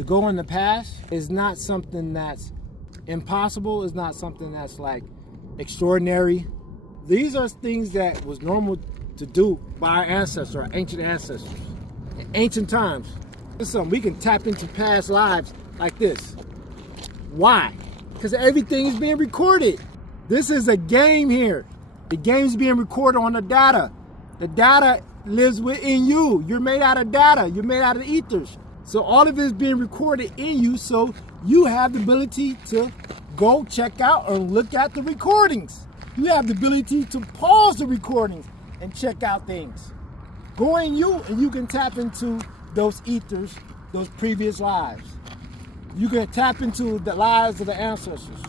To go in the past is not something that's impossible. It's not something that's like extraordinary. These are things that was normal to do by our ancestors, our ancient ancestors. In ancient times, this is something we can tap into past lives like this. Why? Because everything is being recorded. This is a game here. The game's being recorded on the data. The data lives within you. You're made out of data. You're made out of ethers. So all of it is being recorded in you, so you have the ability to go check out and look at the recordings. You have the ability to pause the recordings and check out things. Go in you and you can tap into those ethers, those previous lives. You can tap into the lives of the ancestors.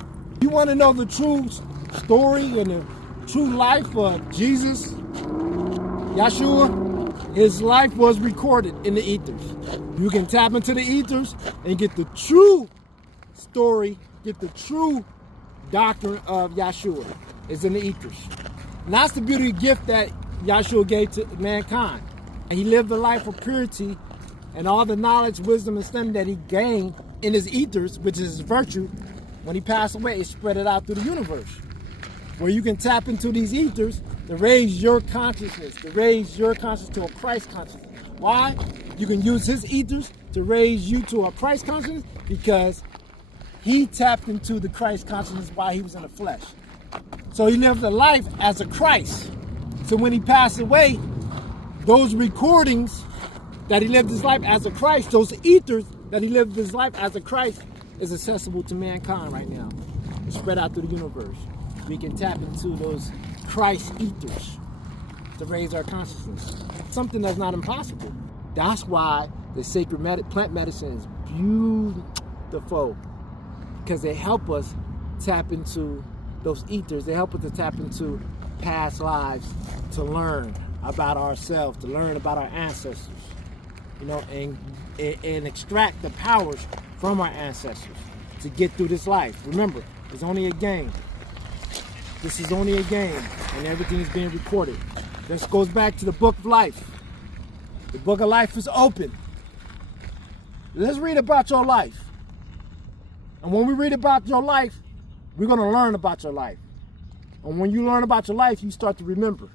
You want to know the true story and the true life of Jesus, Yeshua? His life was recorded in the ethers. You can tap into the ethers and get the true story, get the true doctrine of Yeshua. It's in the ethers. And that's the beauty gift that Yeshua gave to mankind. And he lived a life of purity, and all the knowledge, wisdom, and study that he gained in his ethers, which is his virtue, when he passed away, it spread it out through the universe. Where you can tap into these ethers to raise your consciousness, to a Christ consciousness. Why? You can use his ethers to raise you to a Christ consciousness because he tapped into the Christ consciousness while he was in the flesh. So he lived a life as a Christ. So when he passed away, those recordings that he lived his life as a Christ, those ethers that he lived his life as a Christ, is accessible to mankind right now. It's spread out through the universe. We can tap into those Christ ethers to raise our consciousness. Something that's not impossible. That's why the sacred plant medicine is beautiful, because they help us tap into those ethers. They help us to tap into past lives, to learn about ourselves, to learn about our ancestors, and extract the powers from our ancestors to get through this life. Remember, it's only a game. This is only a game, and everything is being recorded. This goes back to the book of life. The book of life is open. Let's read about your life. And when we read about your life, we're going to learn about your life. And when you learn about your life, you start to remember.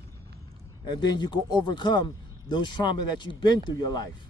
And then you can overcome those trauma that you've been through your life.